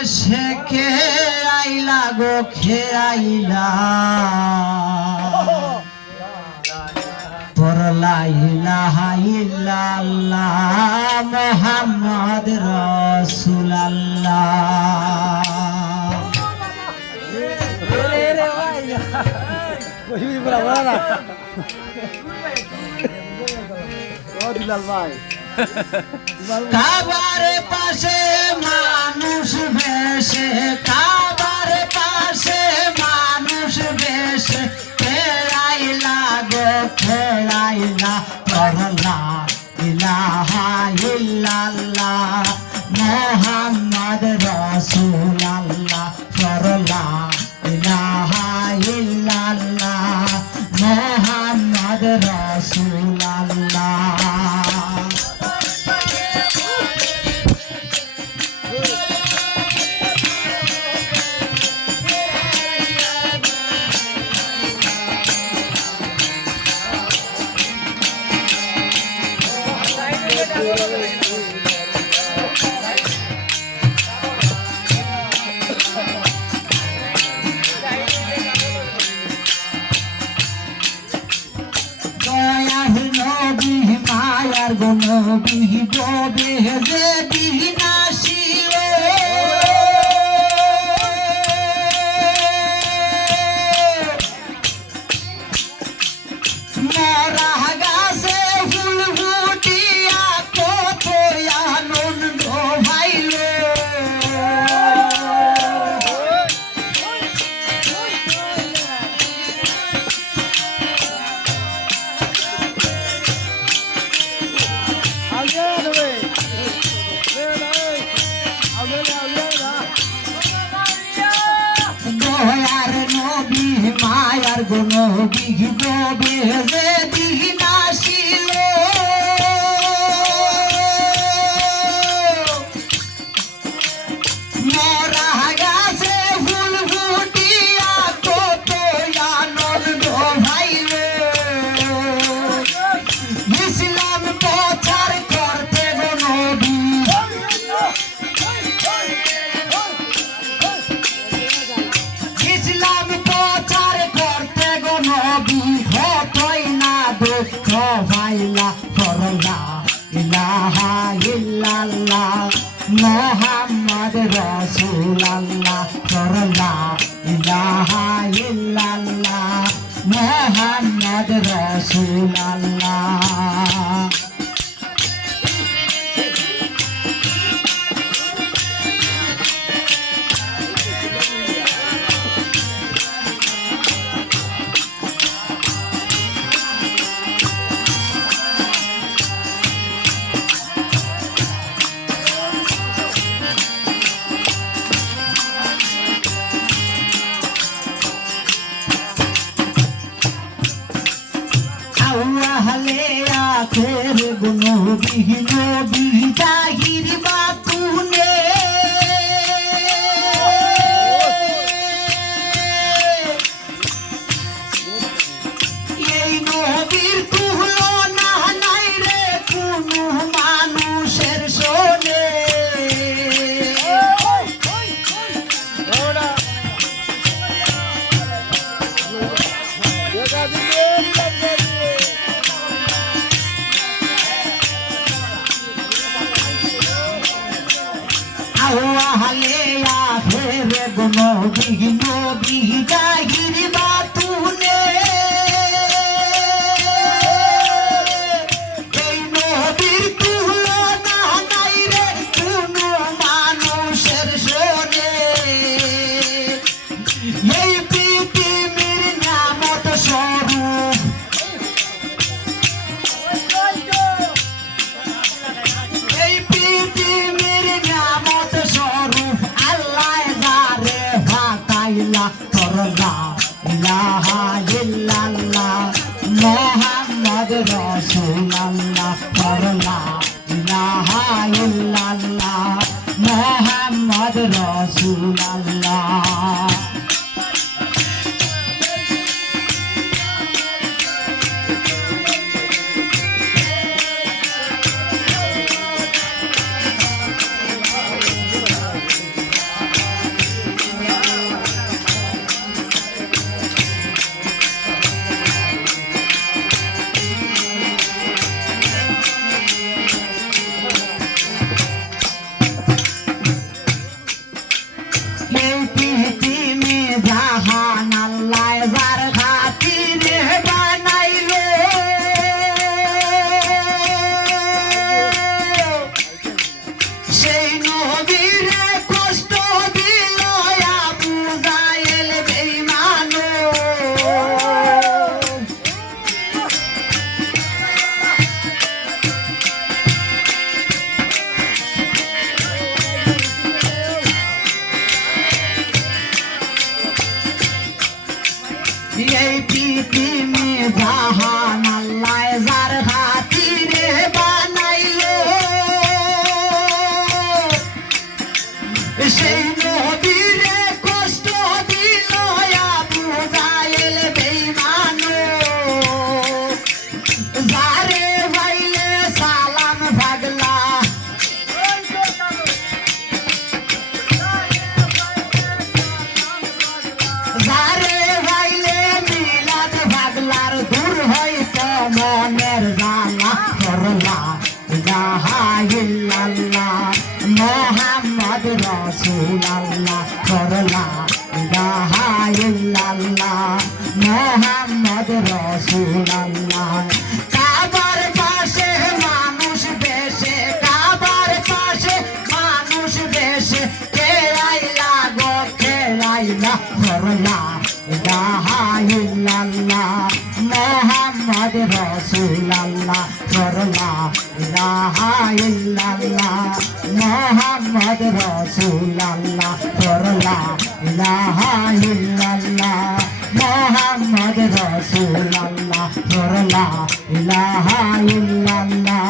বেশে কে আইলা গো খে আইলা পর লা ইলাহা ইল্লাল্লাহ মুহাম্মদ রাসূলুল্লাহ। কাবার পাশে মানুষ বেশে কাবার পাশে মানুষ বেশে খেলাইলা গো খেলাইলা পরলা ইলাহা ইল্লাল্লাহ মুহাম্মদ রাসূলুল্লাহ পরলা ইলাহা ইল্লাল্লাহ মুহাম্মদ রাসূলুল্লাহ। মায়ার গুণ বিহিব বেহে বিনাশিল মরা গাছে ফুল ফুটিয়া কত আনন্দ ভাইল মায়ার গুণ বিহিব বেহে বিনাশিল মরা গাছে ফুল ফুটিয়া কত আনন্দ ভাইল ইসলাম প্রচার করতে গো নবী ইসলাম প্রচার করতে গো নবী হতই না দুঃখ ভাইলা পরলা ইলাহা ইল্লাল্লাহ মুহাম্মদ রাসূলুল্লাহ পরলা ইলাহা ইল্লাল্লাহ মুহাম্মদ রাসূলুল্লাহ। আল্লাহলে আখের গুণ বিহীন বিজাহির বাতুনে এই নবীর তুলনা নাই রে কোনো মানুষের শোনে আল্লাহলে আখের গুণ বিহীন বিজাহির বাতুনে এই নবীর তুলনা নাই রে কোনো মানুষের শোনে এই পৃথিবীর নিয়ামত স্বরূপ এই পৃথিবীর নিয়ামত স্বরূপ আল্লাহ যারে ভাতাইলা পরলা ইলাহা ইল্লাল্লাহ মুহাম্মদ রাসূলুল্লাহ পরলা ইলাহা ইল্লাল্লাহ মুহাম্মদ রাসূলুল্লাহ। সেই নবীরে কষ্ট দিল আবু জাহেল বেঈমানো যারে ভাইলে সালাম ভাগলা যারে ভাইলে মিলাদ ভাগলার দূর হইতো মনের জ্বালা করলা ইলাহা ইল্লাল্লাহ মুহাম্মদ রাসূলুল্লাহ করলা ইলাহা ইল্লাল্লাহ মুহাম্মদ রাসূলুল্লাহ কাবার পাশে মানুষ বেশে কাবার পাশে মানুষ বেশে কে আইলা গো কে আইলা করলা ইলাহা ইল্লাল্লাহ মুহাম্মদ রাসূলুল্লাহ করলা ইলাহা ইল্লাল্লাহ মুহাম্মদ রাসূলুল্লাহ করলা ইলাহা ইল্লাল্লাহ মুহাম্মদ রাসূলুল্লাহ করলা ইলাহা ইল্লাল্লাহ